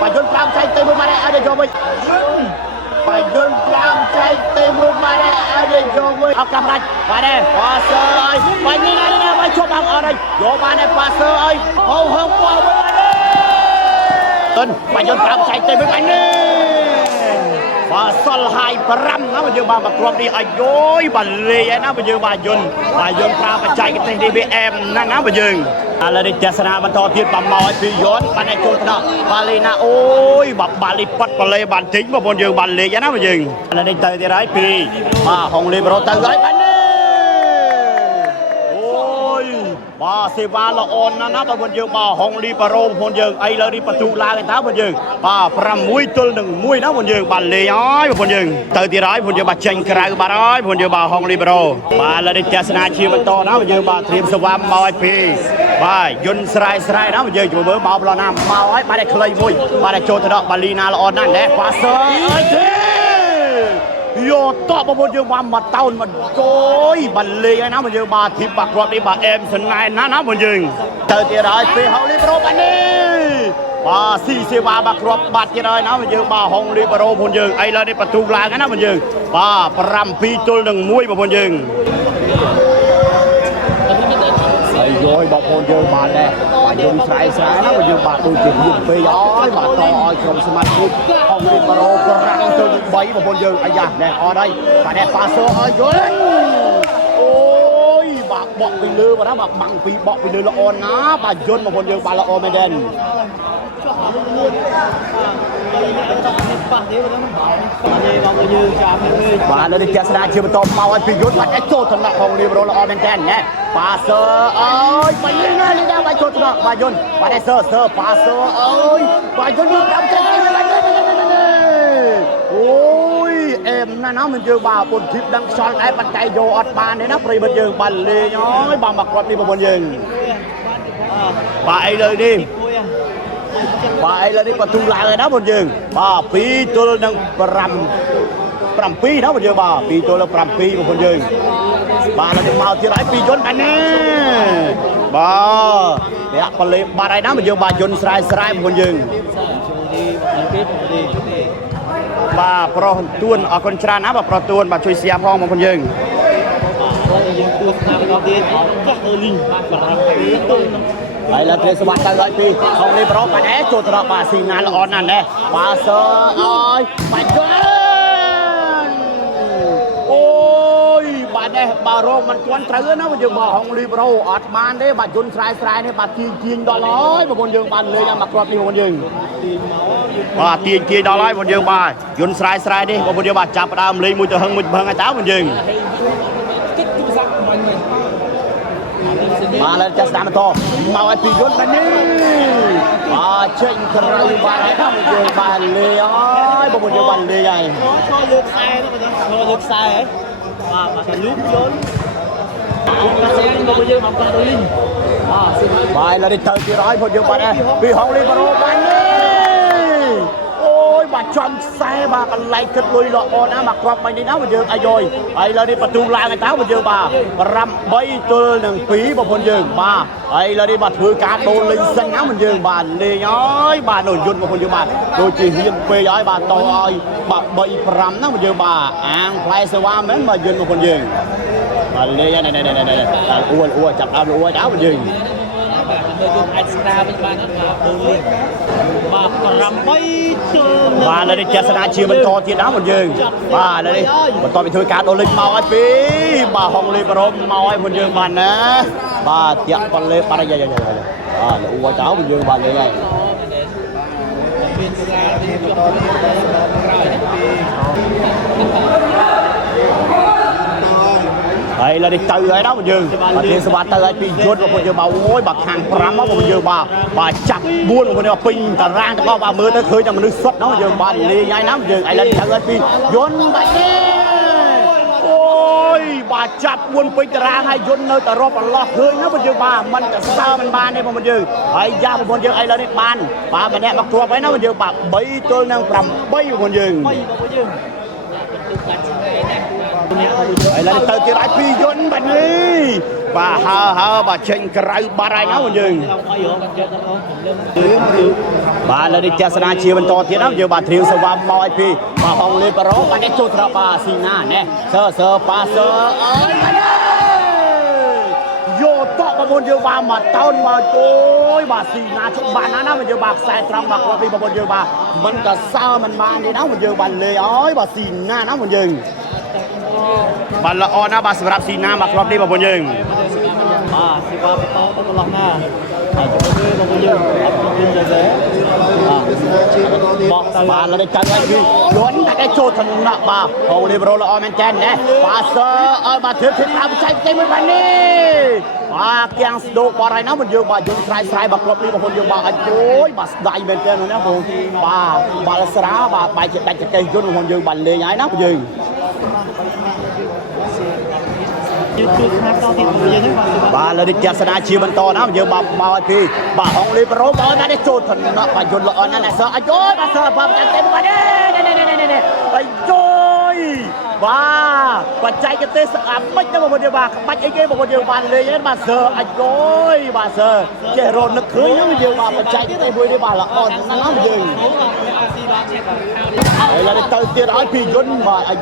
bà dân làm chạy tới một mà đây ai để cho mình bà dân làm chạy tới một mà đây ai để cho mình học cầm rạch bà đây passer ơi bà như này nè bà chụp hàng ở đây vô bà đây passer ơi hầu hông qua với bà đây bà dân làm chạy tới với bà đây bà sol hai pram nó bây giờ bà mặc đi ai dối bà lê nó bây giờ bà dân ra bà chạy cái tên DBM nó bây giờ là đi chơi sân bắn to tiếp bà màu phi yến bà này chốt nó bà lê na ôi bà lê bắt bà lê bàn chính bà giờ bà lê nó bây giờ là đi chơi thì đấy phi bà hồng lê bà tới đấy bà bà sẽ va là ôn nó bà giờ bà hồng lê bà rô bà giờ ai là đi bà trụ la cái tháo bà giờ bà pram mũi tươi đừng mũi nó bà giờ bà lê nói bà giờ tới thì đấy bà giờ bà tranh cái bà nói bà giờ bà hồng lê bà rô bà là đi chơi sân chiêu bắn to nó bà giờ bà thêm sờ vam màu phi bà dân sài đó bây giờ chúng mới bảo là nam màu ấy bà đây khơi môi bà đây cho tôi đó bà Lina là on nè quá sớm yo to bà giờ bà mặt tao mà trôi bà lì nó bây giờ bà thì bà quạt đi bà em sân này nó bây giờ từ từ đấy về hậu đi pro bà đi bà si bà quạt bát như đây nó bây giờ bà hồng đi pro bây giờ ai là đi bà tu la cái nó bây giờ bà pram pi tôi đừng muối bà bây giờ rồi bà con chơi bà nè bà dùng sải nó bà dùng bà tôi chỉ dùng phê gió bà to oi không xem anh không đi bà rô có răng cho những bấy bà con chơi ai da nè ở đây bà nè pha sơ ơi rồi ôi bà bọc bị lừa bà đó bà bằng bị bọc bị lừa là on á bà dân bà con chơi bà là on đen bà nó đi chơi sân chưa tôm mau anh phi yến bà đã cho thằng nào không đi bà là on đen nhé bà sơ ơi bà đi ra bà cho thằng bà dân bà đây sơ bà sơ ơi bà dân đi trong chân ôi em nó mình chưa bà bồn thịt đang son ai bàn tay vô ọt bàn đấy nó phải bây giờ bà lê nhói bà mặc quần đi bà bồn dừng bà ấy lời đi bà ấy lời đi bà tung lại rồi đó bồn dừng bà phí tôi đang pram pi đó bây giờ bà pi tôi là pram pi bà bồn dừng bà là đừng mau thì lại pi chốn anh nè bà để bà lê bà đây đó bây giờ bà chốn sài bà bồn dừng bà pro tuôn ở con trà ná bà pro tuôn bà chui xe phong một con dừng đây là trên sân tay phi không đi pro bà né chốt rồi bà xin ngàn là on nè bà sơ ơi bà chơi ôi bà này bà rô mình quan trứ nó bây giờ bà không đi pro ọt man đấy bà chun sài này bà chiên đó nói bà con dừng bà lên mặc quần đi con dừng bà tiền đó nói con dừng bà chun sài đi bà con dừng bà chạm đam lên mùi từ hơn ai cháu con dừng bà lên chân đam to mau ai phi yến bà đi bà trên cây bà này đó con dừng bà lê ơi bà con dừng bà lê này cho lướt sai ấy mà phải lướt trốn bài là đi tới kia nói thôi nhưng bà này vì không đi bà rô bà đi ôi bà chọn xe bà còn lấy kết lui lọ on á mặc quạt mày đi nào bây giờ ai rồi ai là đi bà tu la người táo bây giờ bà răm bay tôi đừng phí bà con dừng bà ai là đi bà thưa cá đô linh xanh áo mình dừng bà đi nói bà nổi dùn bà con dừng bà đôi chỉ hiên phê nói bà to ơi bà bay răm nó bây giờ bà ăn play xe qua mến mà dừng bà con dừng bà đi này ua chặt áo ua đáo mình dừng bà là đi chơi sân chiều bên to tiền đó mình dừng bà là đi mình to bị thôi cá đồ linh màu ai phí bà hồng lê bà rôm màu ai mình dừng bà nè bà tiệm con lê bà đây giờ là ua cháu mình dừng bà lê này đây là đi từ ấy đó mình dừng bà tiền sẽ bà từ ấy pin chốt và mình dừng bà ôi bà hàng pram đó mình dừng bà chặt buôn mình dừng pin cả rang cho bà mưa tới khơi cho mình nước xuất đó mình dừng bà lì nhai lắm mình dừng ấy là đi từ ấy pin dồn bà ôi bà chặt buôn pin cả rang hay dồn nơi tờ rô bà lọt khơi nó mình dừng bà mình cả sao mình ban đây mà mình dừng ấy ra mình dừng ấy là đi ban bà nè mặc chuột ấy nó mình dừng bà bay tôi đang pram bay mình dừng đây là từ kia lại phi yến bà đi bà hơ bà trên cái bà rai nó nhưng bà là đi chơi sân chia bên to tiếng đó giờ bà thiêu sờ vào mỏi pi bà hồng lên bà rố bà để chốt ra bà xin na nè sơ bà sơ ơi vô to bà muốn giờ bà mà tao mà ôi bà xin na chốt bà nó mà giờ bà sai trong bà qua pi bà muốn giờ bà mình cả sao mình bà đi đó mà giờ bà lê ơi bà xin na nó mà dừng bà là on á bà sập rạp xin na mà qua pi bà muốn dừng si ba tolong na chúng tôi là bà là để chơi cái luôn là cái chỗ thần nặng bà hầu đi bro là on chen nè bà sơ bà thiếu thiếu làm chạy cái mới bán đi bà kiang đồ bà này nó mình vừa bà dùng sai bà club đi bà còn vừa bà anh cối bà đại bên trên rồi nè bà là sá bà bài chạy đánh cây dùng còn vừa bà lê nhái nó vừa bà là đi chơi sân chia bên to nó giờ bà thì bà hong li pro bà đã để trộn thần bà dồn lợn này sợ anh ơi bà sợ bà chạy tên bà đây bà trôi bà chạy cái tên sợ bách nó một điều bà bách ấy kia một điều bà lấy bà sợ anh ơi bà sợ chạy rồi nó cưới nó một điều bà chạy cái tên vui đi bà là on nó một điều là từ tiền ấy phi dồn bà anh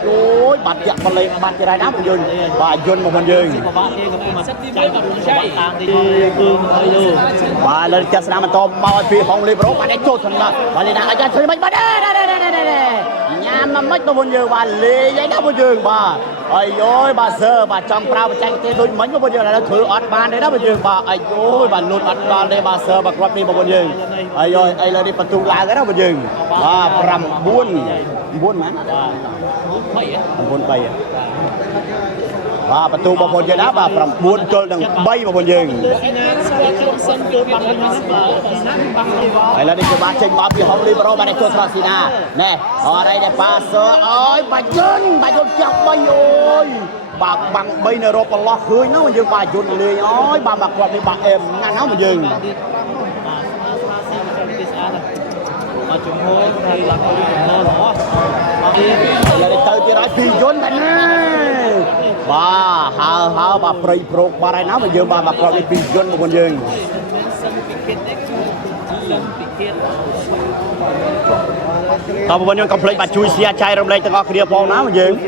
ơi bà chạy bà lấy bà cái này đá một điều bà dồn một điều bà lên chơi sân to bao phi hong li pro bà để trộn thần bà lên anh chơi mấy bà đây nhà mà mất đâu bao nhiêu bà lê giấy đó bao nhiêu bà ơi ơi bà sơ bà trong prao bà tranh cái đôi mấy bao nhiêu là nó thử ọt bàn đấy đó bao nhiêu bà ơi ơi bà lụt ọt bàn đây bà sơ bà quạt đi bao nhiêu ơi ơi ai là đi bật tung lại cái đó bao nhiêu bà pram buôn mà buôn bay bàประตูบอลเยอะนะbàปรับบุญเกินดังใบบอลเยอะไอ้แล้วนี่คือบ้านเชงบ้านพี่ฮองลีบโรบ้านในตัวสระสีนาเนี่ยอะไรเนี่ยปาเซอร์เอ้ยบายุนจับใบโอ้ยบากบังใบในรถปลอกคืนเนาะมันยืนบายุนเลยโอ้ยบาบักกรอบในบาเอ็มนั่นเนาะมันยืนlà để từ từ đó phi vốn anh bà hao bà prey pro bà này nó mà giờ bà còn đi phi vốn một con dương tao một con dương complete bà chui xe chạy trong đây tao có kia phong nó mà dương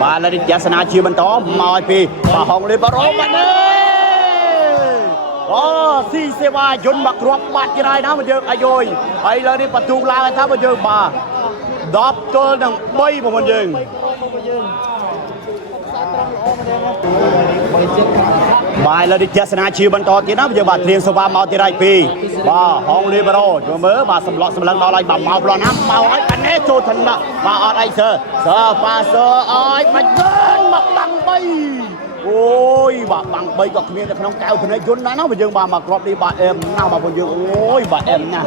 bà là đi chơi sân chiều bên đó mỏi phi bà hồng lên bà rố bà ơi si se va yun mặc rộp bát cái này nó mà giờ ai rồi ai là đi bắt tung la tháp mà giờ bà đáp cho đằng bay mà mình dừng bài là đi chơi sân chiều bên to tiếng nó bây giờ bà thiền sova mau tiếng này phi bà hong li bà rồi cho mới bà sầm lợn đó lại bà mau lo nắm mau ấy anh ấy cho thần đó bà ở đây sơ bà sơ ơi bà dưng mặc bằng bay ôi bà bằng bay còn miếng nó cao thì nó dún nó mà dương bà mặc rộp đi bà em nào bà còn dương ôi bà em nha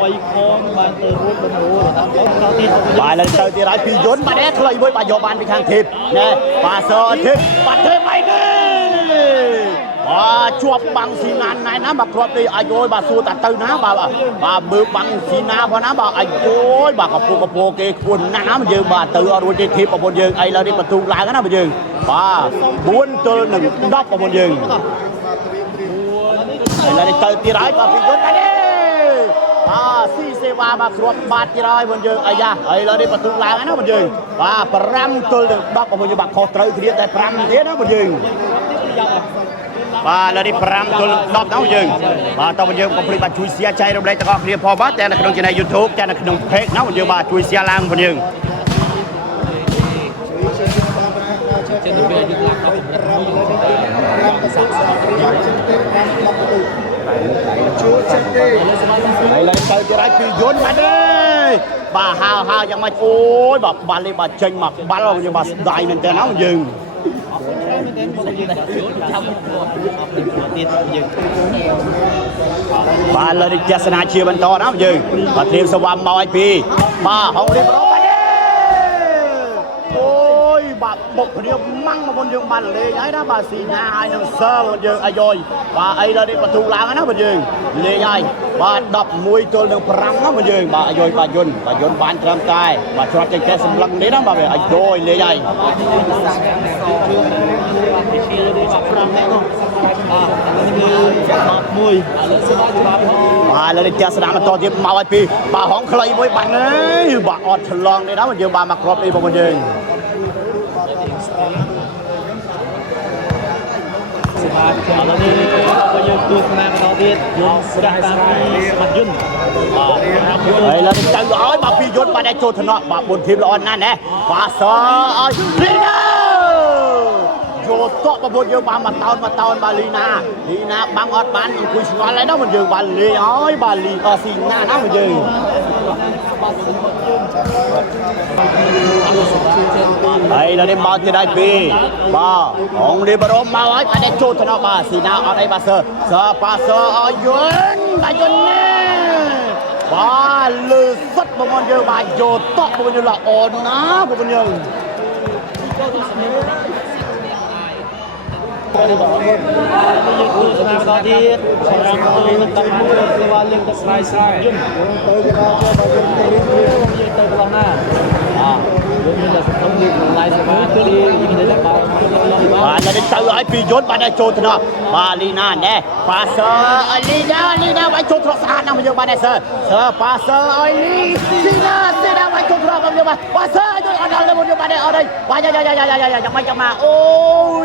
bay con bà từ rút bên hồ bà lên từ từ lại phi dún bà đét lấy với bà vô bàn đi khang thiệp nè bà sơ thiệp bà thêm bay đi bà chuột bằng xì nan này nó mặc rộp đi ai ơi bà xua tạt tư nó bà bước bằng xì na vào nó bà ai ơi bà cặp cô kia quần nó mà dương bà tự ở đuôi trên thiệp bà còn dương ai là đi bà tu lại cái nó mà dương bà buôn từ nừng đắp vào một rừng này là từ tia rái bà phi vốn đây đi si se va bà khuất bát tia rái một rừng ai da ai là đi bắt tung lại nó một rừng bà pram từ nừng đắp vào một rừng bà khó trời thì tại pram thế đó một rừng bà là đi pram từ đắp nó một rừng bà tao một rừng complete bà chui xe chạy trong đây tao có kia phò bát trên là cái trên này YouTube trên là cái đồng phết nó một rừng bà chui xe lang một rừng này là chơi cái phi vốn mà đi bà hao chẳng mà ôi bà lên bà tranh mặc bà lo nhưng bà đại mình tên nó dừng bà lên đi chơi sân chia bên to nó dừng bà thêm số 3 mau IP bà không đi bà ôi បាទបុកគ្នាម៉ាំងមកមុនយើងបានលេងហើយណាបាទស៊ីណាហើយនឹងសើមកយើងអាយបាទអីឡើយនេះបន្ទូឡើងណាបាទយើងលេងហើយបាទ11ទល់នឹង5ណាបាទយើងបាទអាយបាទយុនបានត្រឹមតែបាទច្រត់ចេញចេះសម្លឹងនេះណាបាទអាយលេងហើយបាទលើនេះចាស់ស្ដាប់បន្តទៀតមកឲ្យពីបាទហងខ្លីមួយបាញ់នេះបាទអត់ឆ្លងនេះណាយើងបានមកគ្រាប់នេះបងប្អូនយើងបាទឥឡូវនេះយើងទួស្នាបន្តទៀតយន្តស្រាយបាត់យន្តបាទហើយឡើយទៅឲ្យបាទពីយន្តបាទចូលថ្នាក់បាទ4ធីមល្អណាស់ណាបាទសឲ្យលីណាយកតក់បងប្អូនយើងបានមកតោនបាទលីណាបាំងអត់បានអង្គុយឆ្ងល់ហើយណាបងយើងបានលេងឲ្យបាទលីស៊ីណាណាបងយើងហើយឡើយនេះមកទៀតហើយពីបាទអងលីបារ៉ូមកហើយបាទចូលថ្នាក់បាទស៊ីណាអត់អីបាទសើប៉ាសើឲ្យយន្តបាទយន្តនេះបាទលើសុតបងប្អូនយើងបាទយកតក់បងប្អូនយើងល្អណាបងប្អូនយើងយើងទួស្នាបន្តទៀតសម្រាប់ទៅ11សេវាលេងទឹកស្រាយយន្តទៅកណ្ដាលយើងទៅកន្លងណាយើងមានតែសំខាន់នេះឡាយសេវាគឺយើងមានតែបោកបាទនេះទៅឲ្យពីយន្តបាទចូលថ្នាក់បាទលីណាណែប៉ាសើលីណាបាទចូលថ្នាក់ស្អាតណាស់យើងបាទណែសើប៉ាសើឲ្យលីណាបាទចូលថ្នាក់បងយើងបាទប៉ាសើឲ្យអត់ដល់បងយើងបាទអត់ទេបាទយ៉ាមកអូ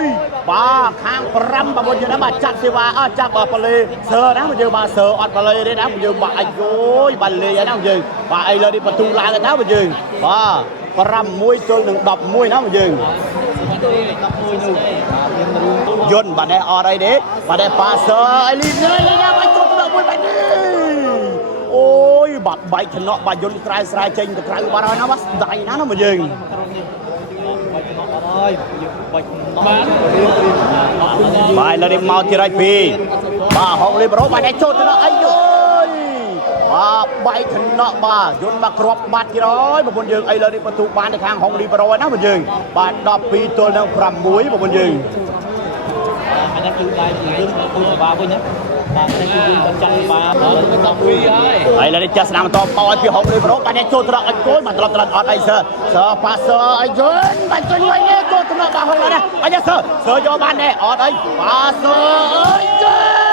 យបាទខាង5បងយើងណាបាទចាត់សេវាចាប់បលីសើណាបងយើងបាទសើអត់បលីទេណាបងយើងបាទអាយយបាទលេងហើយណាបងយើងបាទឥឡូវនេះបន្ទូឡើងទៅណាបងយើងបាទ6ទល់នឹង11ណាបងយើងយន្តបាទអត់អីទេបាទប៉ាសើអលីណាបាទចូលទៅមួយបាទនេះអូយបាទបែកថ្នាក់បាទយន្តស្រែចេញទៅក្រៅបាត់ហើយណាបាទស្ដាយណាបងយើងបាទលើនេះមកទៀតហើយពីបាទហងលីប្រូបាទចូលទៅអីយយបាទបែកថ្នាក់បាទយន្តមកគ្រាប់បាត់ទៀតហើយបងប្អូនយើងអីលើនេះបន្ទូបានទៅខាងហងលីប្រូណាបងយើងបាទ12ទល់នឹង6បងប្អូនយើងអានេះគឺដៃយន្តមកគូសបាវិញណាបាទនេះគឺយើងបញ្ចាំបាទដល់12ហើយលើនេះចាស់ស្នាមបន្តបោឲ្យពីហងលីប្រូបាទចូលត្រង់អត់គោលបាទត្រឡប់អត់អីសើប៉ាសើអីយន្តបាទជួយវិញនេះចូលត្រង់បាទហងណាអីសើយកបានដែរអត់អីប៉ាសើអីយន្ត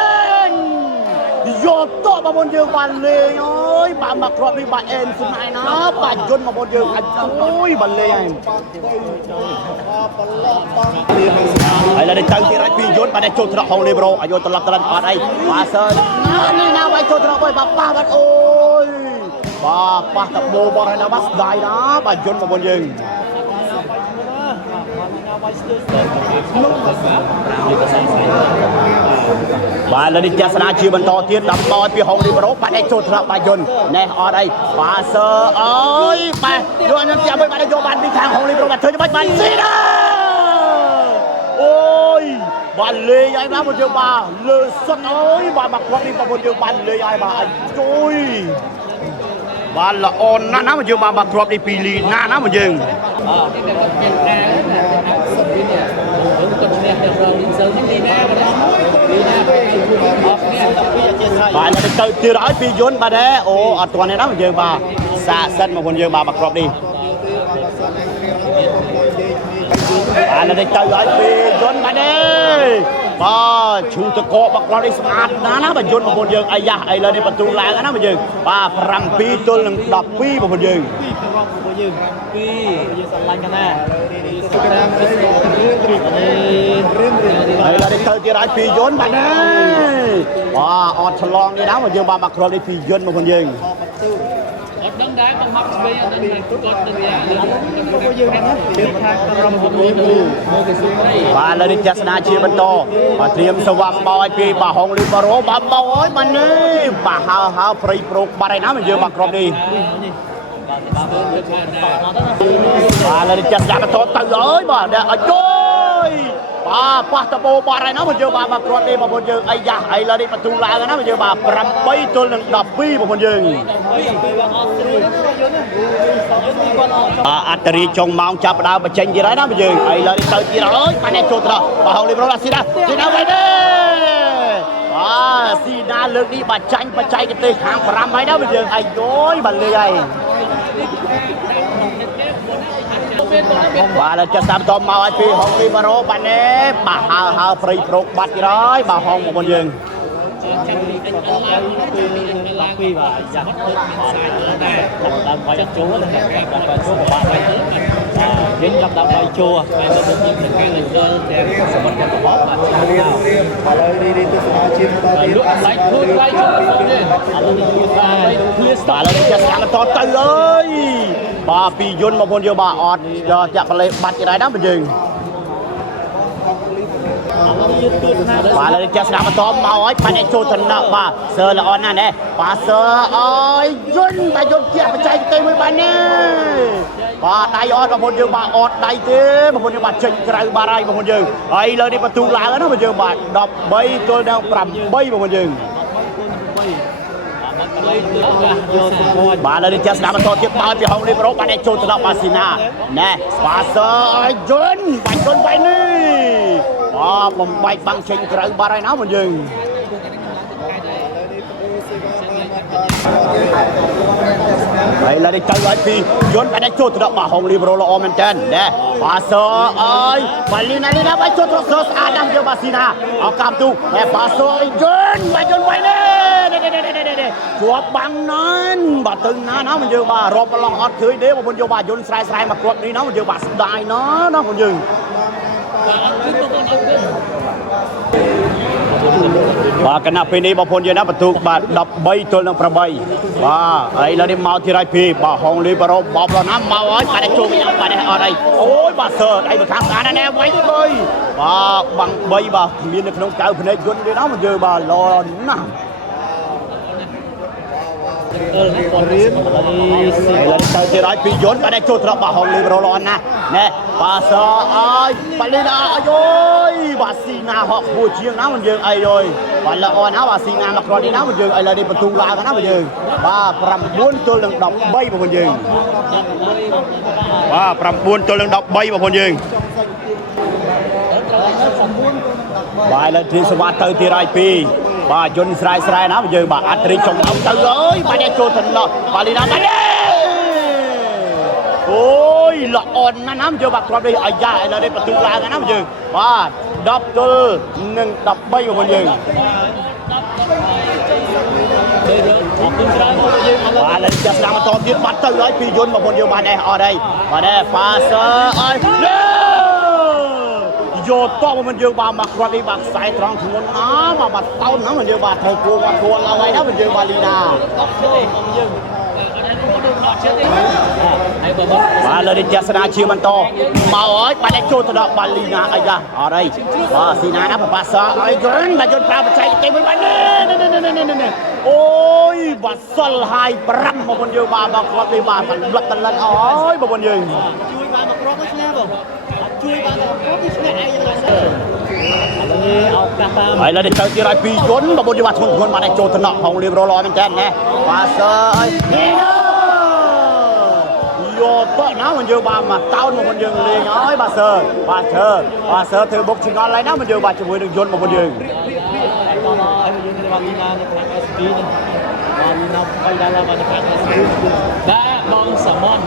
យកតបបងយើងបានលេងអើយបាទមកគ្រាប់នេះបាទអេមស្នាយណាបាទយន្តបងយើងអាចអូយបាទលេងហើយឡើយទៅទៀតពីយន្តបាទចូលត្រកហងលីប្រូអាយុត្រឡប់អត់អីបាទសើនេះណាបាទចូលត្រកបាទប៉ះបាទអូយបាទប៉ះតបោបរហើយណាបាទស្ដាយណាបាទយន្តបងយើងបាទលើនេះចាស់ស្នាជាបន្តទៀតដើម្បីពីហងលីប្រូបាទចូលថ្នាក់បាទយន្តនេះអត់អីបាទសើអើយបាទយកខ្ញុំចាំមើលបាទយកបានពីខាងហងលីប្រូបាទធ្វើច្បាច់បាទស៊ីណាអូយបាទលេងហើយណាបងយើងបាទលើសុតអើយបាទមកគាត់នេះបងយើងបានលេងហើយបាទជួយបាទល្អណាស់ណាបងយើងបាទគ្រាប់នេះពីលីណាណាបងយើងបាទទៅទៀតឲ្យពីយន្តបាទអូអត់ទាន់ទេណាបងយើងបាទសាកសិនមកយើងបាទគ្រាប់នេះបាទទៅឲ្យពីយន្តបាទបាទឈូតកកបាក់នេះស្អាតណាបាទយន្តបងយើងអាយ៉ាឥឡូវនេះបន្ទូឡើងណាបងយើងបាទ7ទល់នឹង12បងយើងយើងស្រឡាញ់កណាហើយឡើយទៅទៀតឲ្យពីយន្តបាទបាទអត់ឆ្លងនេះណាបងយើងបាទមកគ្រាប់នេះពីយន្តបងយើងអត់ដឹងដែរកំហុសស្វែងអត់ដឹងគាត់ទៅយ៉ាងយើងណាយើងថាក្រុម6មើលទៅសុខបាទលើនេះចាស់ស្នាជាបន្តបាទត្រៀមសវំបោឲ្យពីបាទហងលីបារ៉ូបាទបោអើយបាទនេះបាទហើព្រៃប្រូកបាត់ហើយណាមកយើងបាទក្រុមនេះបាទលើនេះចាស់ស្នាបន្តទៅអើយបាទអត់ជួយ ប៉ះតបោបាត់ហើយណាបងយើងបាទគ្រាន់ទេបងប្អូនយើងអីយ៉ាឥឡូវនេះបន្ទូឡើងណាបងយើងបាទ8ទល់នឹង12បងប្អូនយើងអត្តរីចុងម៉ោងចាប់ដើមបញ្ចេញទៀតហើយណាបងយើងឥឡូវនេះទៅទៀតហើយប៉ានេះចូលទៅបាទហងលីប្រូឡាស៊ីណាទីណាវិញទេស៊ីណាលើកនេះបាទចាញ់បច្ចេកទេសខាង5ហើយណាបងយើងអាយយបាទលើកហើយបាទលើចិត្តតាមតមកឲ្យពីហុងលីបារ៉ូបាទនេះបាទហើព្រៃប្រុកបាត់ទៀតហើយបាទហុងបងប្អូនយើងពីបាទចាំទៅដែរតាមបាយជួលតាមបាយជួលក៏បាទយើងចាប់តាមបាយជួលតែទៅទីប្រកាសលើតែសម្បត្តិរបស់បាទឥឡូវនេះទស្សនាជាបន្តទៀតអត់ឡៃធ្វើឡៃជួលបងទេឥឡូវនេះគឺបាទឃ្លៀស្តាឥឡូវនេះចាប់តាមតទៅអើយបាទពីយន្តបងប្អូនយើងបាទអត់យកចាក់ប្លេបាត់ទៀតហើយណាបងយើងបាទលើចាក់ស្ដាប់បន្តមកហើយបាត់ឲ្យចូលទៅដល់បាទសើល្អណាស់ណែបាទសើអើយយន្តបាទយន្តជាបច្ចេកទេសមួយបាទនេះបាទដៃអត់បងប្អូនយើងបាទអត់ដៃទេបងប្អូនយើងបាទចេញក្រៅបាទហើយបងប្អូនយើងហើយលើនេះបន្ទូឡើងណាបងប្អូនយើងបាទ13ទល់នឹង8បងប្អូនយើងបាទលើនេះចាក់ស្ដាប់បន្តទៀតបើពីហុងលីប្រូបាទឲ្យចូលទៅដល់បាស៊ីណាណែបាទសើអើយយន្តបាច់យន្តបែបនេះបំបែកបាំងចេញក្រៅបាត់ហើយណាបងយើងហើយឡើយទៅឲ្យពីយន្តអាចចូលទៅដល់បាទហុងលីប្រូល្អមែនតើណែបាទសើអើយបាទលីណាបាទចូលទៅស្អាតណាស់យកបាស៊ីណាអោកាំទូណែបាទសើយន្តបាទយន្តបែបនេះជាប់បាំងណានបាទទៅណាណាបងយើងបាទរាប់ប្រឡងអត់ឃើញទេបងប្អូនយកបាទយន្តស្រែៗមកគ្រប់នេះណាបងយើងបាទស្ដាយណាណាបងយើងបាទគណៈពេលនេះបងប្អូនយើងណាបន្ទុកបាទ13ទល់នឹង8បាទហើយឥឡូវនេះមកទីរៃពីបាទហុងលីបារ៉ូបបដល់ណាមកហើយបាទចូលវិញបាទអត់អីអូយបាទសើដៃទៅខាងស្អាតណាស់ណែវិញទៅបាទបាំង3បាទមាននៅក្នុងកៅភ្នែកយន្តនេះណាបងយើងបាទល្អណាស់រៀនឥឡូវទៅទៀតឲ្យពីយន្តបាទចូលត្រប់បាទហុងលីបារ៉ូល្អណាស់ណែបាទសើអើយបាទលីណាអើយបាទស៊ីណាហក់មួយជាងណាបងយើងអីអើយបាទល្អណាស់បាទស៊ីណាមកគ្រាន់នេះណាបងយើងឥឡូវនេះបន្ទូឡើងណាបងយើងបាទ9ទល់នឹង13បងប្អូនយើងបាទ9ទល់នឹង13បងប្អូនយើងបាទឥឡូវទ្រីសវ៉ាទៅទីរៃពីបាទយន្តស្រែណាបងយើងបាទអត់រីចុងអោទៅអើយបាទនេះចូលទៅដល់បាទលីណាបាទអូយល្អណាស់ណាបងយើងបាទគ្រាប់នេះអាយ៉ាឥឡូវនេះបន្ទុកឡើងណាបងយើងបាទ10ទល់នឹង13បងប្អូនយើងបាទលើចាប់ស្ដាំបន្តទៀតបាត់ទៅហើយពីយន្តបងប្អូនយើងបាទនេះអត់អីបាទនេះប៉ាសើអើយយកតបមិនយើងបាទមកគ្រាន់នេះបាទខ្សែត្រង់ធ្ងន់ណាស់បាទតោនណាមិនយើងបាទត្រូវគួរមកខ្លួនឡើងហើយណាមិនយើងបាទលីណាបាទលើនេះចាស់ស្នាជាបន្តមកហើយបាទចូលទៅដល់បាទលីណាអីយ៉ាអត់អីបាទស៊ីណាណាប៉ាសើអើយយន្តបាទយន្តប្រើបច្ចេកទេសមួយបាទនេះអូយបាទសល់ហើយ5បងប្អូនយើងបាទមកគ្រាប់នេះបាទផ្លឹកតលិនអើយបងប្អូនយើងជួយបានមកគ្រាប់នេះឆ្នះបងជួយបានមកគ្រាប់នេះឆ្នះអីយ៉ាងណាសើអោកាតាមហើយឡើយទៅទៀតឲ្យពីយន្តបងប្អូនយើងបាទធ្ងន់បាទចូលថ្នាក់ហុងលីប្រូល្អមែនតើណាបាទសើអើយយកតណាមិនយើងបាទមកតោនមកមិនយើងលេងហើយបាទសើបាទធ្វើបុកឆ្ងល់ហើយណាមិនយើងបាទជាមួយនឹងយន្តមកមិនយើងបាទយើងបានលីណានៅខាង SP នេះបាននៅបាយដល់មកនៅខាង SP ដែរបងសមន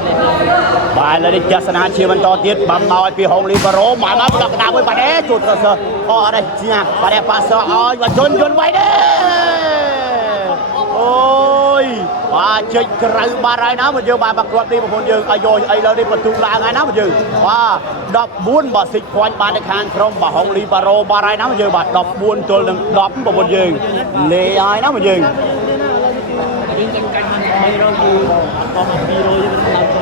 បាទលើនេះចាស់ស្នាជាបន្តទៀតបានមកឲ្យពីហុងលីបារ៉ូមកដល់កណ្ដាលមួយបាទចូលទៅសើអត់អីជាបាទប៉ាសើឲ្យបាទយន្តវាយទេអូយបាទចេញក្រៅបាត់ហើយណាបងយើងបាទមកគ្រាប់នេះបងប្អូនយើងអាយុអីលើនេះបន្ទុកឡើងហើយណាបងយើងបាទ14បាទសិចព្រាញ់បាននៅខាងក្រុមបាទហុងលីបារ៉ូបាត់ហើយណាបងយើងបាទ14ទល់នឹង10បងប្អូនយើងលេហើយណាបងយើងយើងចាញ់កាច់មិន300គឺអត់មក200យើង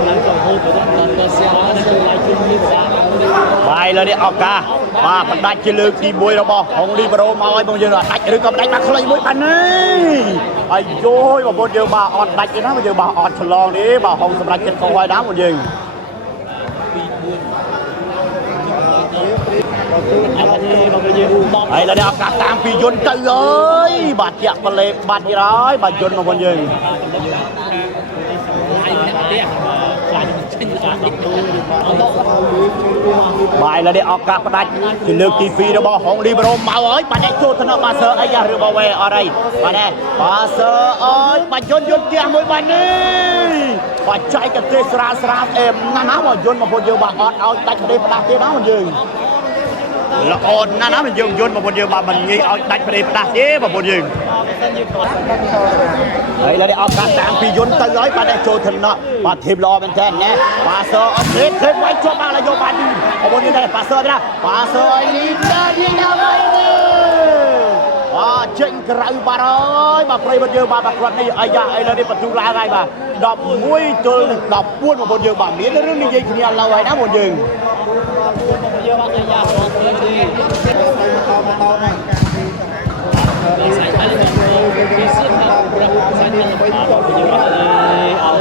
ឡើងចូលហូតទៅដល់ទៅស្អាតទៅឡាយជុំនេះបាទលើនេះឱកាសបាទបណ្ដាច់ជាលើកទី1របស់ហុងលីបារ៉ូមកឲ្យបងយើងដាច់ឬក៏បណ្ដាច់មកខ្លីមួយបាននេះអាយយបងប្អូនយើងបាទអត់ដាច់ទេណាបងយើងបាទអត់ឆ្លងទេបាទហុងសម្រាប់ចិត្តកោហើយណាបងយើង ត នេះបងយើងបោក ហើយឡើយឱកាសតាមពីយន្តទៅអើយបាទជាក់បលេបាត់ទៀតហើយបាទយន្តរបស់យើង បាយឡើយឱកាសផ្ដាច់ជាលើកទី2របស់ហុងលីប្រូមកហើយបាទអ្នកចូលថ្នាក់បាសឺអីយ៉ារបស់វ៉េអរ៉ៃបាទនេះបាសឺអើយបាទយន្តផ្ទះមួយបាទនេះបាទចែកកទេសស្រាលស្រាលអេមណាស់ណាមកយន្តមកពុតយើងបាទអត់ឲ្យដាច់ប្រទេសផ្ដាស់ទៀតណាមកយើងល្អណាស់ណាមកយើងយន្តមកពុតយើងបាទមិនងាយឲ្យដាច់ប្រទេសផ្ដាស់ទេបងប្អូនយើងហើយឡើយឱកាសតាមពីយន្តទៅហើយបាទអ្នកចូលថ្នាក់បាទធីមល្អមែនតើណាបាសឺអត់ទេឃើញវាយជាប់បានយកបាទបងប្អូនយើងដែរបាសឺណាបាសឺអីនេះដល់ហើយបាទចេញក្រៅបាទហើយបាទប្រិយមិត្តយើងបាទគាត់នេះអាយ៉ាឥឡូវនេះបន្ទូឡើងហើយបាទ11ទល់នឹង14បងប្អូនយើងបាទមានរឿងនិយាយគ្នាឥឡូវហើយណាបងប្អូនយើង យើងមកអាយ៉ារត់ទៅទី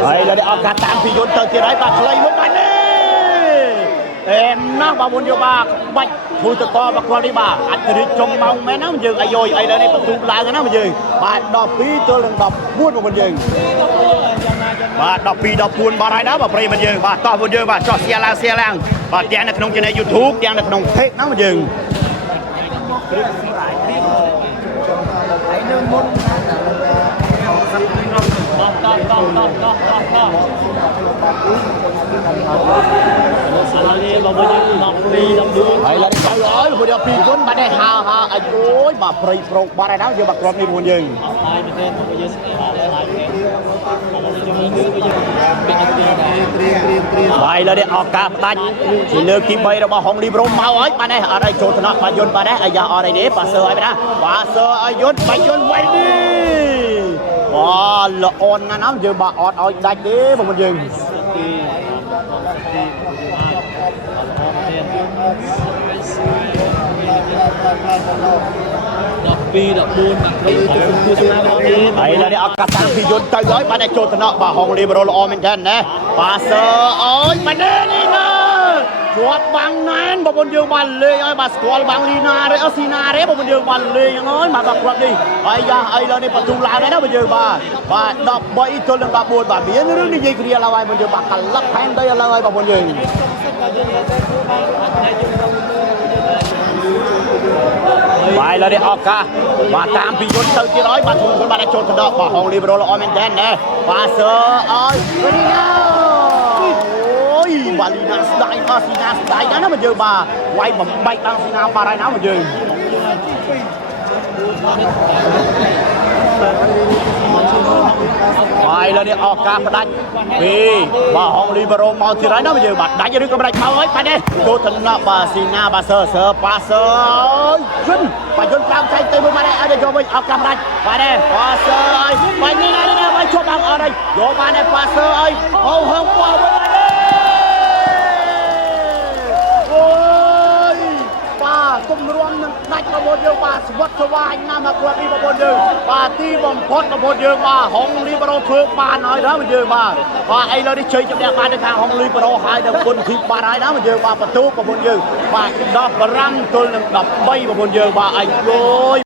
ហើយឡើយឱកាសតាមពីយន្តទៅទៀតហើយបាទខ្លីមួយបាទនេះអេមណាស់បងប្អូនយើងបាទបាច់ធ្វើតកបាទគាត់នេះបាទអត្តរិទ្ធចុងម៉ោងមែនណាយើងអាយឥឡូវនេះបន្ទូឡើងណាយើងបាទ12ទល់នឹង14បងប្អូនយើងបាទ12 14បាទហើយណាបាទប្រិយមិត្តយើងបាទតោះបងប្អូនយើងបាទចោះshareឡើងបាទទាំងនៅក្នុង channel YouTube ទាំងនៅក្នុង Page ណាបងយើង ហើយឡើយទៅអើយពួកយើងពីគុណបាត់នេះហើអាយអូយបាទព្រៃប្រោកបាត់ហើយណាយើងបាទគ្រាប់នេះពួកយើង ហើយមែនទេពួកយើងស្គាល់ហើយហើយបាយឡើយឱកាសផ្ដាច់ជាលើកទី3របស់ហុងលីប្រូមកហើយបាទនេះអត់ឲ្យចូលថ្នាក់បាទយន្តបាទនេះអាយ៉ាអត់អីទេបាសឺហើយបាទណាបាសឺឲ្យយន្តបាយយន្តវៃនេះបាទល្អណាស់ណាយើងបាទអត់ឲ្យដាច់ទេបងប្អូនយើង ហើយឡើយឱកាសតាមពីយន្តទៅហើយបាទអ្នកចូលថ្នាក់បាទហុងលីប្រូល្អមែនតើណាបាសឺអើយបាទនេះណាជាប់បាំងណែនបងប្អូនយើងបានលេងហើយបាទស្គាល់បាំងលីណាទេអស៊ីណាទេបងប្អូនយើងបានលេងហើយបាទគាត់នេះហើយយ៉ាអីឡើយនេះបន្ទូឡើងហើយណាបងយើងបាទ13ទល់នឹង14បាទមានរឿងនិយាយគ្នាឡើយហើយបងយើងបាទកលឹកផែនដីឥឡូវហើយបងប្អូនយើងបាយឡើយឱកាសបាទតាមពីយន្តទៅទៀតហើយបាទខ្លួនបាទចូលថ្នាក់បាទហុងលីប្រូល្អមែនតើណាបាទសើអើយវិញណាអូយបាទលីណាស្ដាយអស់ស៊ីណាស្ដាយណាមកយើងបាទវាយបំបែកដល់ស៊ីណាបាទហើយណាមកយើង បាយឡើយនេះឱកាសផ្ដាច់ពីបាទហុងលីប្រូមកទៀតហើយណាយើងបាទដាច់ឬក៏ផ្ដាច់មកហើយបាទនេះចូលថ្នាក់បាទស៊ីណាបាទសើប៉ាសើយន្តបាទយន្ត5ចែកទៅមួយបាទឲ្យយកវិញឱកាសផ្ដាច់បាទនេះប៉ាសើហើយបាទនេះណាបាទជាប់បានអត់ហើយយកបានតែប៉ាសើហើយហុងបាទវិញអូយបាទគុំរួមនឹងដាច់របស់យើងបាទស្វិតស្វាញណាស់មកគាត់នេះបងប្អូនយើងបាទទីបំផុតបងប្អូនយើងបាទហុងលីប្រូធ្វើបានហើយណាបងយើងបាទឥឡូវនេះជ័យជំនះបានទៅខាងហុងលីប្រូហើយដល់គុណធីបានហើយណាបងយើងបាទបន្ទូបងប្អូនយើងបាទ15ទល់នឹង13បងប្អូនយើងបាទអាយយ